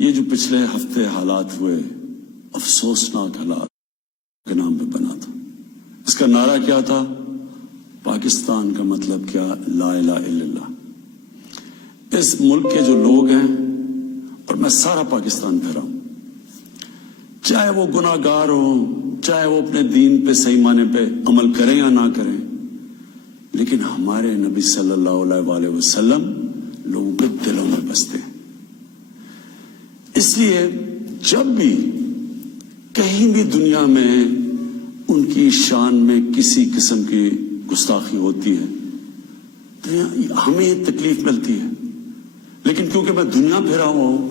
یہ جو پچھلے ہفتے حالات ہوئے، افسوسناک حالات کے نام پہ بنا تھا. اس کا نعرہ کیا تھا؟ پاکستان کا مطلب کیا؟ لا الہ الا اللہ. اس ملک کے جو لوگ ہیں، اور میں سارا پاکستان پھرا ہوں، چاہے وہ گناہ گار ہوں، چاہے وہ اپنے دین پہ صحیح معنی پہ عمل کریں یا نہ کریں، لیکن ہمارے نبی صلی اللہ علیہ وآلہ وسلم لوگوں کے دلوں میں بستے ہیں. اس لیے جب بھی کہیں بھی دنیا میں ان کی شان میں کسی قسم کی گستاخی ہوتی ہے تو ہمیں یہ تکلیف ملتی ہے. لیکن کیونکہ میں دنیا پھرا ہوا ہوں،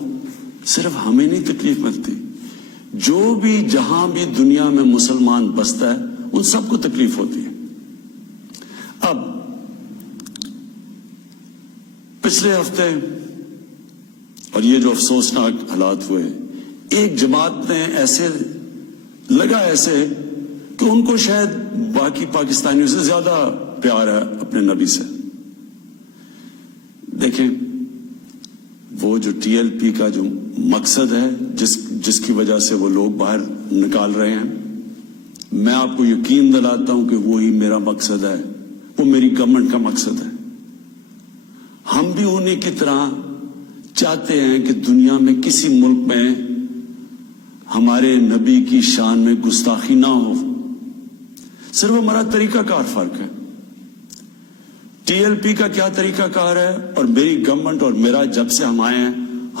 صرف ہمیں نہیں تکلیف ملتی، جو بھی جہاں بھی دنیا میں مسلمان بستا ہے ان سب کو تکلیف ہوتی ہے. اب پچھلے ہفتے اور یہ جو افسوسناک حالات ہوئے، ایک جماعت نے ایسے لگا ایسے کہ ان کو شاید باقی پاکستانیوں سے زیادہ پیار ہے اپنے نبی سے. دیکھیں، وہ جو ٹی ایل پی کا جو مقصد ہے، جس کی وجہ سے وہ لوگ باہر نکال رہے ہیں، میں آپ کو یقین دلاتا ہوں کہ وہی میرا مقصد ہے، وہ میری گورنمنٹ کا مقصد ہے. ہم بھی انہیں کی طرح چاہتے ہیں کہ دنیا میں کسی ملک میں ہمارے نبی کی شان میں گستاخی نہ ہو. صرف ہمارا طریقہ کار فرق ہے. ٹی ایل پی کا کیا طریقہ کار ہے اور میری گورنمنٹ اور میرا جب سے ہم آئے ہیں،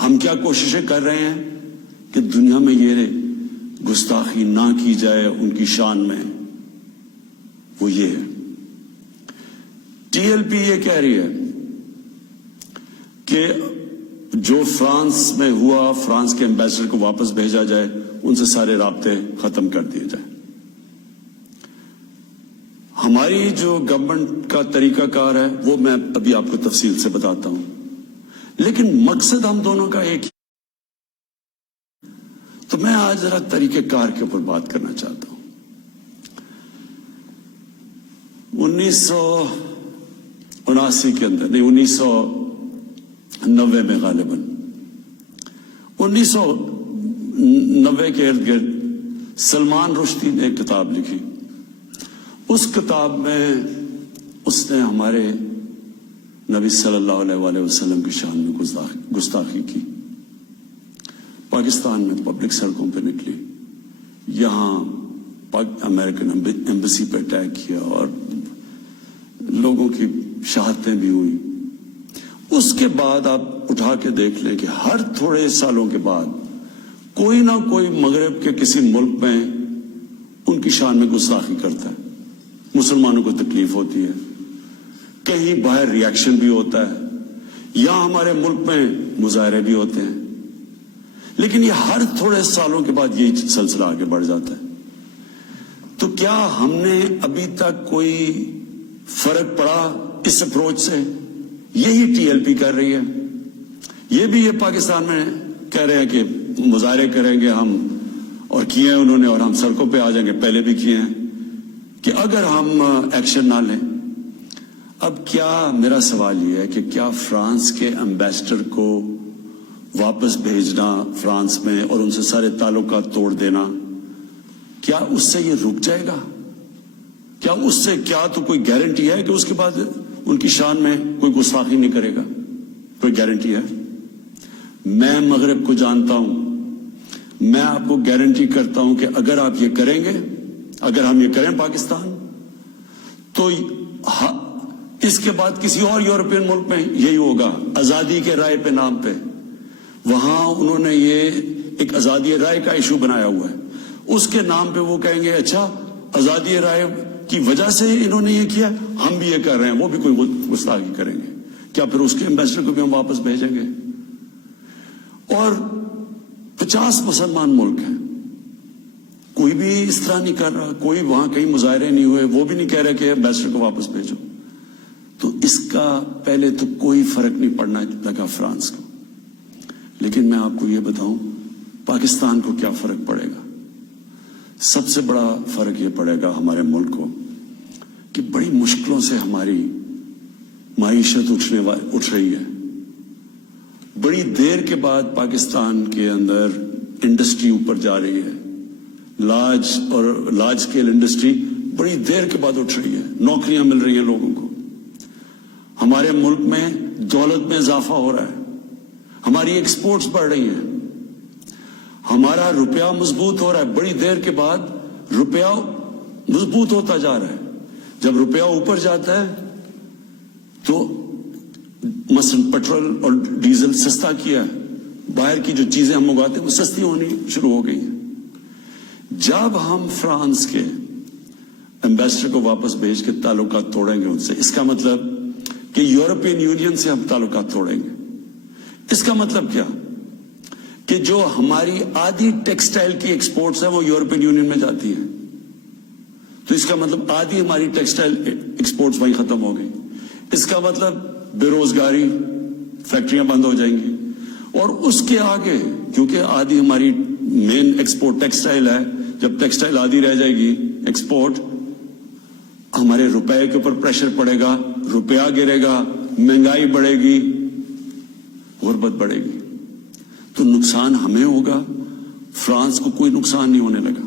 ہم کیا کوششیں کر رہے ہیں کہ دنیا میں یہ گستاخی نہ کی جائے ان کی شان میں، وہ یہ ہے. ٹی ایل پی یہ کہہ رہی ہے کہ جو فرانس میں ہوا، فرانس کے ایمبیسڈر کو واپس بھیجا جائے، ان سے سارے رابطے ختم کر دیے جائیں. ہماری جو گورنمنٹ کا طریقہ کار ہے وہ میں ابھی آپ کو تفصیل سے بتاتا ہوں، لیکن مقصد ہم دونوں کا ایک ہی. تو میں آج ذرا طریقہ کار کے اوپر بات کرنا چاہتا ہوں. 1979 کے اندر، نہیں 1990 میں غالباً 1990 کے ارد گرد سلمان رشدی نے ایک کتاب لکھی. اس کتاب میں اس نے ہمارے نبی صلی اللہ علیہ وآلہ وسلم کی شان میں گستاخی کی. پاکستان میں پبلک سڑکوں پہ نکلی، یہاں امریکن ایمبیسی پہ اٹیک کیا اور لوگوں کی شہادتیں بھی ہوئی. اس کے بعد آپ اٹھا کے دیکھ لیں کہ ہر تھوڑے سالوں کے بعد کوئی نہ کوئی مغرب کے کسی ملک میں ان کی شان میں گستاخی کرتا ہے. مسلمانوں کو تکلیف ہوتی ہے، کہیں باہر ریاکشن بھی ہوتا ہے، یا ہمارے ملک میں مظاہرے بھی ہوتے ہیں. لیکن یہ ہر تھوڑے سالوں کے بعد یہی سلسلہ آگے بڑھ جاتا ہے. تو کیا ہم نے ابھی تک کوئی فرق پڑا اس اپروچ سے؟ یہی ٹی ایل پی کر رہی ہے. یہ بھی یہ پاکستان میں کہہ رہے ہیں کہ مظاہرے کریں گے ہم، اور کیے ہیں انہوں نے، اور ہم سڑکوں پہ آ جائیں گے، پہلے بھی کیے ہیں، کہ اگر ہم ایکشن نہ لیں. اب کیا میرا سوال یہ ہے کہ کیا فرانس کے ایمبیسڈر کو واپس بھیجنا فرانس میں اور ان سے سارے تعلقات توڑ دینا، کیا اس سے یہ رک جائے گا؟ کیا اس سے کیا تو کوئی گارنٹی ہے کہ اس کے بعد ان کی شان میں کوئی گستاخی نہیں کرے گا؟ کوئی گارنٹی ہے؟ میں مغرب کو جانتا ہوں، میں آپ کو گارنٹی کرتا ہوں کہ اگر آپ یہ کریں گے، اگر ہم یہ کریں پاکستان، تو اس کے بعد کسی اور یورپین ملک میں یہی ہوگا. آزادی کے رائے پہ نام پہ وہاں انہوں نے یہ ایک آزادی رائے کا ایشو بنایا ہوا ہے. اس کے نام پہ وہ کہیں گے اچھا آزادی رائے کی وجہ سے انہوں نے یہ کیا، ہم بھی یہ کر رہے ہیں، وہ بھی کوئی گستاخی کریں گے. کیا پھر اس کے ایمبیسڈر کو بھی ہم واپس بھیجیں گے؟ اور 50 مسلمان ملک ہیں، کوئی بھی اس طرح نہیں کر رہا، کوئی وہاں کہیں مظاہرے نہیں ہوئے، وہ بھی نہیں کہہ رہے کہ ایمبیسڈر کو واپس بھیجو. تو اس کا پہلے تو کوئی فرق نہیں پڑنا لگا فرانس کو. لیکن میں آپ کو یہ بتاؤں پاکستان کو کیا فرق پڑے گا. سب سے بڑا فرق یہ پڑے گا ہمارے ملک کو کہ بڑی مشکلوں سے ہماری معیشت اٹھ رہی ہے. بڑی دیر کے بعد پاکستان کے اندر انڈسٹری اوپر جا رہی ہے، لارج اسکیل انڈسٹری بڑی دیر کے بعد اٹھ رہی ہے، نوکریاں مل رہی ہیں لوگوں کو، ہمارے ملک میں دولت میں اضافہ ہو رہا ہے، ہماری ایکسپورٹس بڑھ رہی ہیں، ہمارا روپیہ مضبوط ہو رہا ہے، بڑی دیر کے بعد روپیہ مضبوط ہوتا جا رہا ہے۔ جب روپیہ اوپر جاتا ہے تو مثلا پیٹرول اور ڈیزل سستا کیا ہے، باہر کی جو چیزیں ہم منگواتے ہیں وہ سستی ہونی شروع ہو گئی ہیں۔ جب ہم فرانس کے ایمبیسڈر کو واپس بھیج کے تعلقات توڑیں گے ان سے، اس کا مطلب کہ یورپین یونین سے ہم تعلقات توڑیں گے۔ اس کا مطلب کیا کہ جو ہماری آدھی ٹیکسٹائل کی ایکسپورٹس ہیں وہ یورپین یونین میں جاتی ہیں، تو اس کا مطلب آدھی ہماری ٹیکسٹائل ایکسپورٹس وہیں ختم ہو گئی۔ اس کا مطلب بے روزگاری، فیکٹریاں بند ہو جائیں گی، اور اس کے آگے کیونکہ آدھی ہماری مین ایکسپورٹ ٹیکسٹائل ہے، جب ٹیکسٹائل آدھی رہ جائے گی ایکسپورٹ، ہمارے روپے کے اوپر پریشر پڑے گا، روپیہ گرے گا، مہنگائی بڑھے گی، غربت بڑھے گی، تو نقصان ہمیں ہوگا، فرانس کو کوئی نقصان نہیں ہونے لگا۔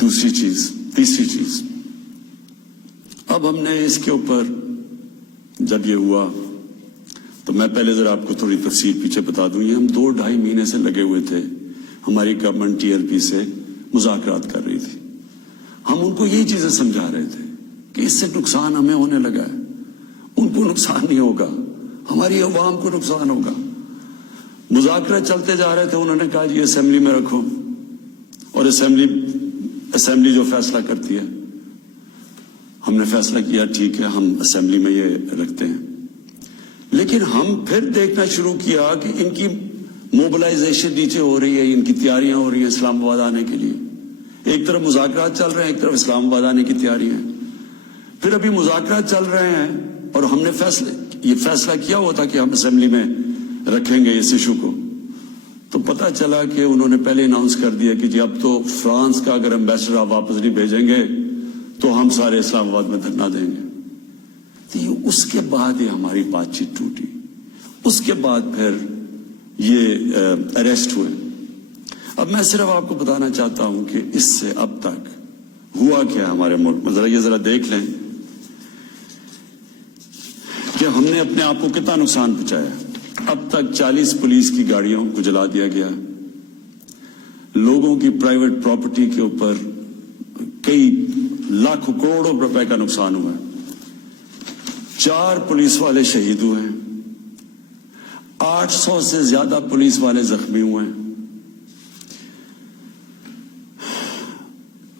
تیسری چیز، اب ہم نے اس کے اوپر جب یہ ہوا تو میں پہلے ذرا آپ کو تھوڑی تفصیل پیچھے بتا دوں، یہ ہم 2-2.5 مہینے سے لگے ہوئے تھے، ہماری گورنمنٹ TLP سے مذاکرات کر رہی تھی، ہم ان کو یہی چیزیں سمجھا رہے تھے کہ اس سے نقصان ہمیں ہونے لگا ہے، ان کو نقصان نہیں ہوگا، ہماری عوام کو نقصان ہوگا۔ مذاکرات چلتے جا رہے تھے، انہوں نے کہا جی اسمبلی میں رکھو، اور اسمبلی جو فیصلہ کرتی ہے، ہم نے فیصلہ کیا ٹھیک ہے ہم اسمبلی میں یہ رکھتے ہیں، لیکن ہم پھر دیکھنا شروع کیا کہ ان کی موبلائزیشن نیچے ہو رہی ہے، ان کی تیاریاں ہو رہی ہیں اسلام آباد آنے کے لیے، ایک طرف مذاکرات چل رہے ہیں، ایک طرف اسلام آباد آنے کی تیاریاں ہیں۔ پھر ابھی مذاکرات چل رہے ہیں اور ہم نے یہ فیصلہ کیا ہوا تھا کہ ہم اسمبلی میں رکھیں گے اس ایشو کو، تو پتہ چلا کہ انہوں نے پہلے اناؤنس کر دیا کہ جی اب تو فرانس کا اگر ایمبیسڈر آپ واپس نہیں بھیجیں گے تو ہم سارے اسلام آباد میں دھرنا دیں گے۔ اس کے بعد یہ ہماری بات چیت ٹوٹی، اس کے بعد پھر یہ اریسٹ ہوئے۔ اب میں صرف آپ کو بتانا چاہتا ہوں کہ اس سے اب تک ہوا کیا ہمارے ملک میں، ذرا دیکھ لیں کہ ہم نے اپنے آپ کو کتنا نقصان پہنچایا۔ اب تک 40 پولیس کی گاڑیوں کو جلا دیا گیا، لوگوں کی پرائیویٹ پراپرٹی کے اوپر کئی لاکھوں کروڑوں روپے کا نقصان ہوا ہے، 4 پولیس والے شہید ہوئے ہیں، 800 سے زیادہ پولیس والے زخمی ہوئے ہیں۔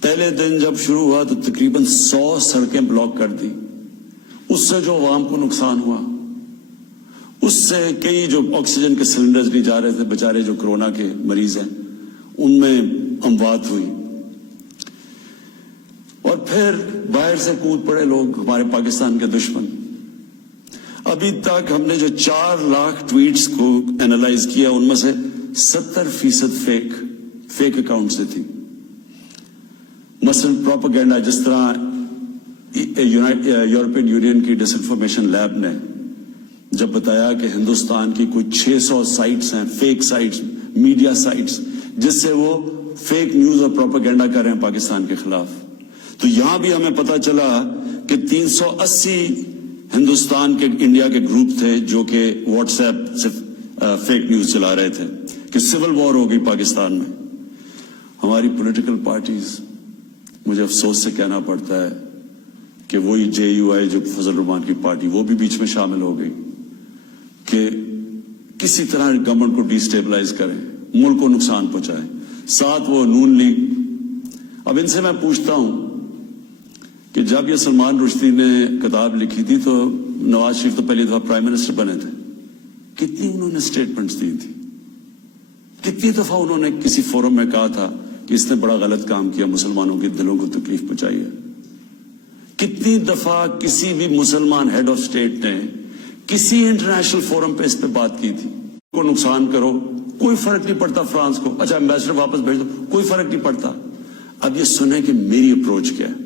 پہلے دن جب شروع ہوا تو تقریباً 100 سڑکیں بلاک کر دی، اس سے جو عوام کو نقصان ہوا، اس سے کئی جو آکسیجن کے سلنڈرز نہیں جا رہے تھے، بیچارے جو کورونا کے مریض ہیں ان میں اموات ہوئی، اور پھر باہر سے کود پڑے لوگ، ہمارے پاکستان کے دشمن۔ ابھی تک ہم نے جو 4 لاکھ ٹویٹس کو اینالائز کیا، ان میں سے 70% فیک اکاؤنٹ سے تھی۔ مثلا پروپیگنڈا، جس طرح یورپین یونین کی ڈس انفارمیشن لیب نے جب بتایا کہ ہندوستان کی کوئی 600 سائٹس ہیں، فیک سائٹس، میڈیا سائٹس، جس سے وہ فیک نیوز اور پروپیگنڈا کر رہے ہیں پاکستان کے خلاف، تو یہاں بھی ہمیں پتا چلا کہ 380 ہندوستان کے انڈیا کے گروپ تھے جو کہ واٹس ایپ سے فیک نیوز چلا رہے تھے کہ سول وار ہو گئی پاکستان میں۔ ہماری پولیٹیکل پارٹیز، مجھے افسوس سے کہنا پڑتا ہے کہ وہی JUI جو فضل الرحمان کی پارٹی، وہ بھی بیچ میں شامل ہو گئی کہ کسی طرح گورنمنٹ کو ڈی سٹیبلائز کریں، ملک کو نقصان پہنچائیں، ساتھ وہ نون لیگ۔ اب ان سے میں پوچھتا ہوں کہ جب یہ سلمان رشدی نے کتاب لکھی تھی تو نواز شریف تو پہلی دفعہ پرائم منسٹر بنے تھے، کتنی انہوں نے سٹیٹمنٹس دی تھی، کتنی دفعہ انہوں نے کسی فورم میں کہا تھا کہ اس نے بڑا غلط کام کیا، مسلمانوں کے دلوں کو تکلیف پہنچائی ہے۔ کتنی دفعہ کسی بھی مسلمان ہیڈ آف اسٹیٹ نے کسی انٹرنیشنل فورم پہ اس پہ بات کی تھی، کو نقصان کرو کوئی فرق نہیں پڑتا، فرانس کو اچھا ایمبیسڈر واپس بھیج دو کوئی فرق نہیں پڑتا۔ اب یہ سنیں کہ میری اپروچ کیا ہے،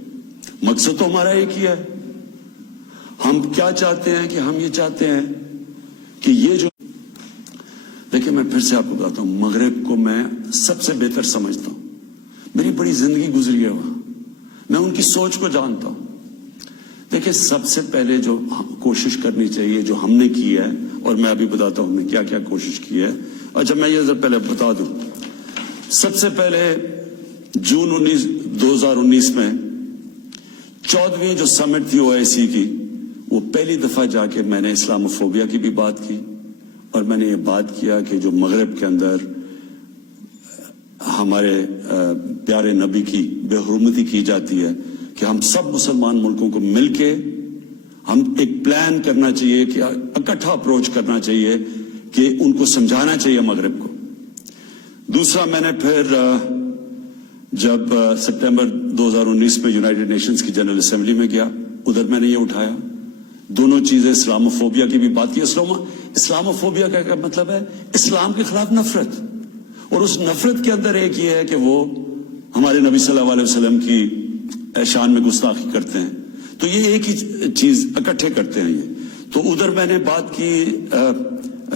مقصد تو ہمارا ایک ہی ہے، ہم کیا چاہتے ہیں کہ ہم یہ چاہتے ہیں کہ یہ جو دیکھیں، میں پھر سے آپ کو بتاتا ہوں، مغرب کو میں سب سے بہتر سمجھتا ہوں، میری بڑی زندگی گزری ہے وہاں، میں ان کی سوچ کو جانتا ہوں۔ دیکھیں، سب سے پہلے جو کوشش کرنی چاہیے، جو ہم نے کی ہے، اور میں ابھی بتاتا ہوں ہم نے کیا کیا کوشش کی ہے۔ اچھا، میں یہ پہلے بتا دوں، سب سے پہلے جون 2019 میں 14ویں جو سمٹ تھی OIC کی، وہ پہلی دفعہ جا کے میں نے اسلاموفوبیا کی بھی بات کی، اور میں نے یہ بات کیا کہ جو مغرب کے اندر ہمارے پیارے نبی کی بے حرمتی کی جاتی ہے، کہ ہم سب مسلمان ملکوں کو مل کے ہم ایک پلان کرنا چاہیے، کہ اکٹھا اپروچ کرنا چاہیے، کہ ان کو سمجھانا چاہیے مغرب کو۔ دوسرا، میں نے پھر جب سپٹمبر 2019 میں یونائٹڈ نیشنز کی جنرل اسمبلی میں گیا، ادھر میں نے یہ اٹھایا، دونوں چیزیں، اسلاموفوبیا کی بھی بات کی۔ اسلاموفوبیا کا کیا مطلب ہے؟ اسلام کے خلاف نفرت، اور اس نفرت کے اندر ایک یہ ہے کہ وہ ہمارے نبی صلی اللہ علیہ وسلم کی شان میں گستاخی کرتے ہیں، تو یہ ایک ہی چیز اکٹھے کرتے ہیں یہ۔ تو ادھر میں نے بات کی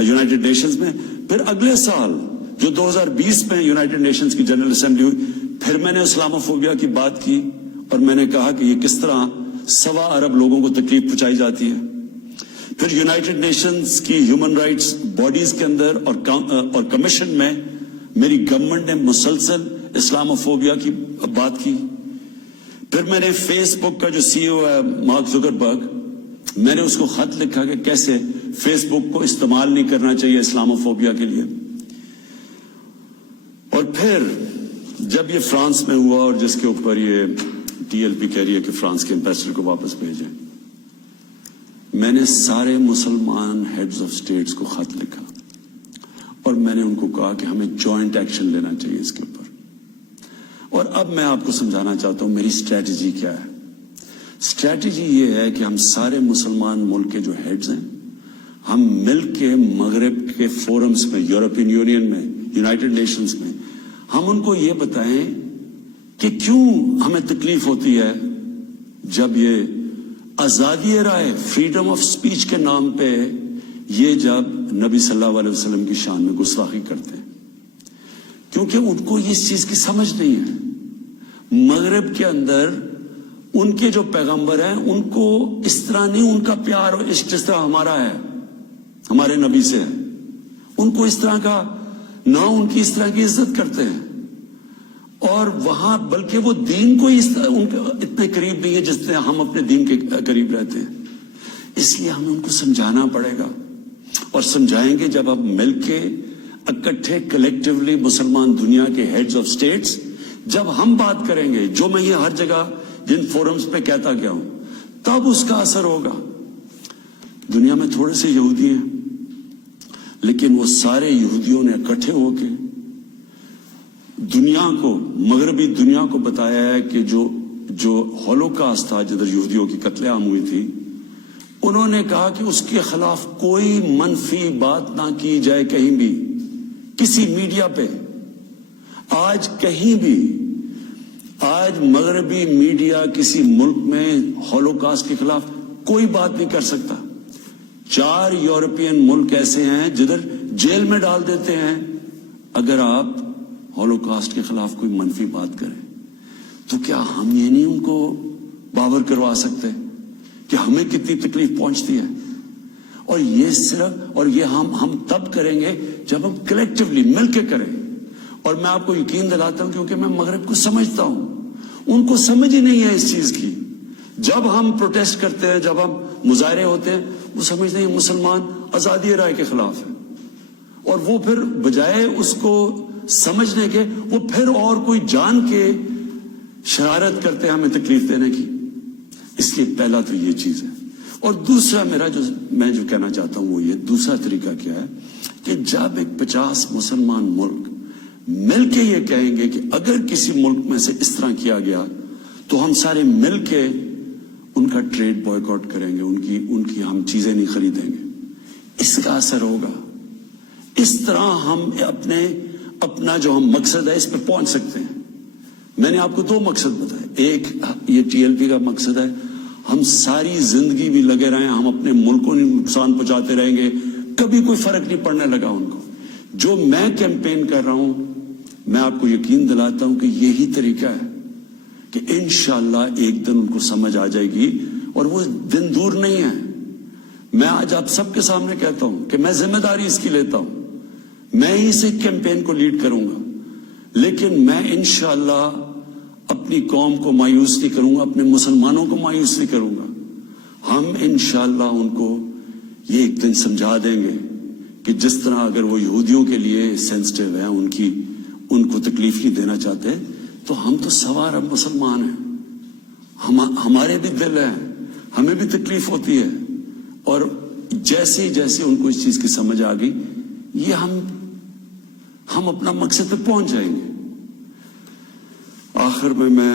یونائٹڈ نیشنز میں۔ پھر اگلے سال جو 2020 میں یونائٹڈ نیشنز کی جنرل اسمبلی ہوئی، پھر میں نے اسلاموفوبیا کی بات کی، اور میں نے کہا کہ یہ کس طرح 1.25 ارب لوگوں کو تکلیف پہنچائی جاتی ہے۔ پھر یونائٹڈ نیشنز کی ہیومن رائٹس باڈیز کے اندر اور کمیشن میں میری گورنمنٹ نے مسلسل اسلاموفوبیا کی بات کی۔ پھر میں نے فیس بک کا جو CEO ہے مارک زکربرگ، میں نے اس کو خط لکھا کہ کیسے فیس بک کو استعمال نہیں کرنا چاہیے اسلاموفوبیا کے لیے۔ اور پھر جب یہ فرانس میں ہوا، اور جس کے اوپر یہ TLP کہہ رہی ہے کہ فرانس کے امبیسڈر کو واپس بھیجیں، میں نے سارے مسلمان ہیڈز آف سٹیٹس کو خط لکھا، اور میں نے ان کو کہا کہ ہمیں جوائنٹ ایکشن لینا چاہیے اس کے اوپر۔ اور اب میں آپ کو سمجھانا چاہتا ہوں میری اسٹریٹجی کیا ہے۔ اسٹریٹجی یہ ہے کہ ہم سارے مسلمان ملک کے جو ہیڈز ہیں، ہم مل کے مغرب کے فورمز میں، یورپین یونین میں، یونائٹڈ نیشنز میں، ہم ان کو یہ بتائیں کہ کیوں ہمیں تکلیف ہوتی ہے جب یہ آزادی رائے، فریڈم آف سپیچ کے نام پہ یہ جب نبی صلی اللہ علیہ وسلم کی شان میں گستاخی کرتے ہیں، کیونکہ ان کو اس چیز کی سمجھ نہیں ہے۔ مغرب کے اندر ان کے جو پیغمبر ہیں، ان کو اس طرح نہیں، ان کا پیار اور عشق جس طرح ہمارا ہے، ہمارے نبی سے ہے، ان کو اس طرح کا نہ، ان کی اس طرح کی عزت کرتے ہیں، اور وہاں بلکہ وہ دین کو ان کے اتنے قریب نہیں ہے جس طرح ہم اپنے دین کے قریب رہتے ہیں۔ اس لیے ہمیں ان کو سمجھانا پڑے گا، اور سمجھائیں گے جب ہم مل کے اکٹھے کلیکٹیولی مسلمان دنیا کے ہیڈز آف سٹیٹس جب ہم بات کریں گے، جو میں یہ ہر جگہ جن فورمز پہ کہتا گیا ہوں، تب اس کا اثر ہوگا۔ دنیا میں تھوڑے سے یہودی ہیں، لیکن وہ سارے یہودیوں نے اکٹھے ہو کے دنیا کو، مغربی دنیا کو بتایا ہے کہ جو ہولوکاسٹ تھا، جدھر یہودیوں کی قتل عام ہوئی تھی، انہوں نے کہا کہ اس کے خلاف کوئی منفی بات نہ کی جائے کہیں بھی، کسی میڈیا پہ۔ آج کہیں بھی، آج مغربی میڈیا کسی ملک میں ہولوکاسٹ کے خلاف کوئی بات نہیں کر سکتا۔ 4 یورپین ملک ایسے ہیں جدھر جیل میں ڈال دیتے ہیں اگر آپ ہولوکاسٹ کے خلاف کوئی منفی بات کریں۔ تو کیا ہم یہ نہیں ان کو باور کروا سکتے کہ ہمیں کتنی تکلیف پہنچتی ہے؟ اور یہ صرف، اور یہ ہم تب کریں گے جب ہم کلیکٹیولی مل کے کریں۔ اور میں آپ کو یقین دلاتا ہوں، کیونکہ میں مغرب کو سمجھتا ہوں، ان کو سمجھ ہی نہیں ہے اس چیز کی۔ جب ہم پروٹیسٹ کرتے ہیں، جب ہم مظاہرے ہوتے ہیں، وہ سمجھتے ہیں مسلمان آزادی رائے کے خلاف ہے، اور وہ پھر بجائے اس کو سمجھنے کے، وہ پھر اور کوئی جان کے شرارت کرتے ہیں ہمیں تکلیف دینے کی۔ اس لیے پہلا تو یہ چیز ہے۔ اور دوسرا میں جو کہنا چاہتا ہوں وہ یہ، دوسرا طریقہ کیا ہے کہ جب ایک 50 مسلمان ملک مل کے یہ کہیں گے کہ اگر کسی ملک میں سے اس طرح کیا گیا تو ہم سارے مل کے ان کا ٹریڈ بوائیکاٹ کریں گے، ان کی ہم چیزیں نہیں خریدیں گے، اس کا اثر ہوگا۔ اس طرح ہم اپنا جو ہم مقصد ہے اس پہ پہنچ سکتے ہیں۔ میں نے آپ کو 2 مقصد بتائے، ایک یہ TLP کا مقصد ہے، ہم ساری زندگی بھی لگے رہیں، ہم اپنے ملک کو نقصان پہنچاتے رہیں گے، کبھی کوئی فرق نہیں پڑنے لگا ان کو. جو میں کیمپین کر رہا ہوں, میں آپ کو یقین دلاتا ہوں کہ یہی طریقہ ہے کہ انشاءاللہ ایک دن ان کو سمجھ آ جائے گی, اور وہ دن دور نہیں ہے. میں آج آپ سب کے سامنے کہتا ہوں کہ میں ذمہ داری اس کی لیتا ہوں, میں ہی اس کیمپین کو لیڈ کروں گا, لیکن میں انشاءاللہ اپنی قوم کو مایوس نہیں کروں گا, اپنے مسلمانوں کو مایوس نہیں کروں گا. ہم انشاءاللہ ان کو یہ ایک دن سمجھا دیں گے کہ جس طرح اگر وہ یہودیوں کے لیے سینسٹیو ہیں, ان کو تکلیف نہیں دینا چاہتے, تو ہم تو سوا ارب مسلمان ہیں, ہمارے بھی دل ہیں, ہمیں بھی تکلیف ہوتی ہے. اور جیسے جیسے ان کو اس چیز کی سمجھ آ گئی, یہ ہم اپنا مقصد پہ پہنچ جائیں گے. آخر میں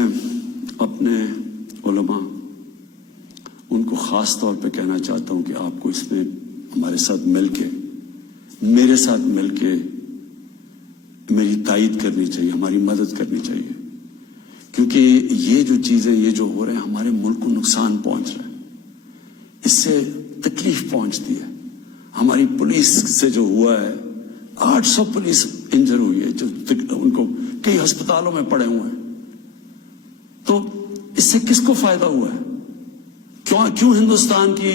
اپنے علماء ان کو خاص طور پہ کہنا چاہتا ہوں کہ آپ کو اس میں ہمارے ساتھ مل کے, میرے ساتھ مل کے میری تائید کرنی چاہیے, ہماری مدد کرنی چاہیے, کیونکہ یہ جو چیزیں یہ جو ہو رہے ہیں ہمارے ملک کو نقصان پہنچ رہا ہے, اس سے تکلیف پہنچتی ہے. ہماری پولیس سے جو ہوا ہے, 800 پولیس انجر ہوئی ہے, جو ان کو کئی ہسپتالوں میں پڑے ہوئے ہیں. تو اس سے کس کو فائدہ ہوا ہے؟ کیوں ہندوستان کی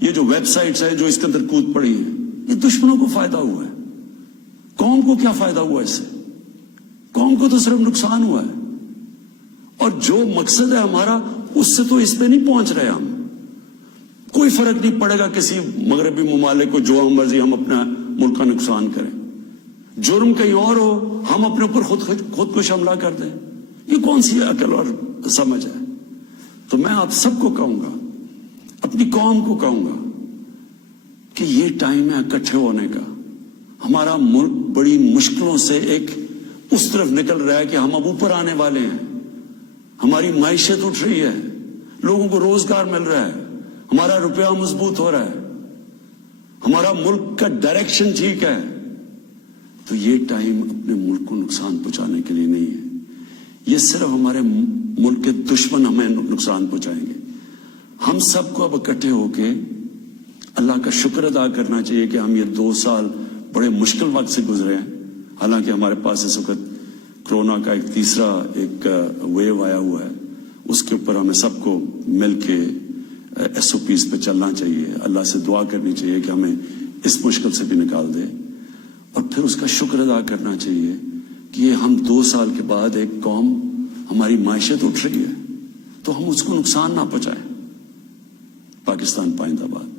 یہ جو ویب سائٹس ہیں جو اس کے اندر کود پڑی ہیں, یہ دشمنوں کو فائدہ ہوا ہے. قوم کو کیا فائدہ ہوا اس سے؟ قوم کو تو صرف نقصان ہوا ہے. اور جو مقصد ہے ہمارا, اس سے تو اس پہ نہیں پہنچ رہے ہم. کوئی فرق نہیں پڑے گا کسی مغربی ممالک کو جو مرضی ہم اپنا ملک کا نقصان کریں. جرم کہیں اور ہو, ہم اپنے اوپر خودکش حملہ کر دیں. یہ کون سی عقل اور سمجھ ہے؟ تو میں آپ سب کو کہوں گا, اپنی قوم کو کہوں گا کہ یہ ٹائم ہے اکٹھے ہونے کا. ہمارا ملک بڑی مشکلوں سے ایک اس طرف نکل رہا ہے کہ ہم اب اوپر آنے والے ہیں. ہماری معیشت اٹھ رہی ہے, لوگوں کو روزگار مل رہا ہے, ہمارا روپیہ مضبوط ہو رہا ہے, ہمارا ملک کا ڈائریکشن ٹھیک ہے. تو یہ ٹائم اپنے ملک کو نقصان پہنچانے کے لیے نہیں ہے. یہ صرف ہمارے ملک کے دشمن ہمیں نقصان پہنچائیں گے. ہم سب کو اب اکٹھے ہو کے اللہ کا شکر ادا کرنا چاہیے کہ ہم یہ 2 سال بڑے مشکل وقت سے گزرے ہیں. حالانکہ ہمارے پاس اس وقت کرونا کا ایک تیسرا ویو آیا ہوا ہے, اس کے اوپر ہمیں سب کو مل کے SOPs پہ چلنا چاہیے. اللہ سے دعا کرنی چاہیے کہ ہمیں اس مشکل سے بھی نکال دے, اور پھر اس کا شکر ادا کرنا چاہیے کہ یہ ہم 2 سال کے بعد ایک قوم, ہماری معیشت اٹھ رہی ہے, تو ہم اس کو نقصان نہ پہنچائیں. پاکستان پائندہ باد.